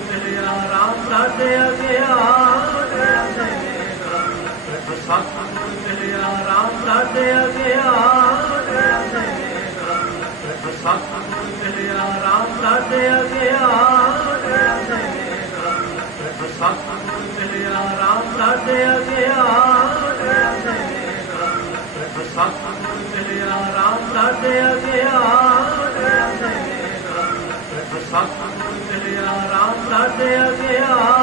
ਚਲਿਆ ਰਾਮ ਸਾਡੇ ਅਗਿਆ ਸਤਿਗੁਰ ਚਲਿਆ ਰਾਮ ਸਾਡੇ ਅਗਿਆ ਸਤਿਗੁਰ ਚਲਿਆ ਰਾਮ ਸਾਡੇ ਅਗਿਆ ਸਤਿਗੁਰ ਚਲਿਆ ਰਾਮ ਸਾਡੇ ਅਗਿਆ ਸਤਿਗੁਰ ਚਲਿਆ ਰਾਮ ਸਾਡੇ ਅਗਿਆ ਸਤਿਗੁਰ ਚਲਿਆ ਰਾਮ साथ आ गया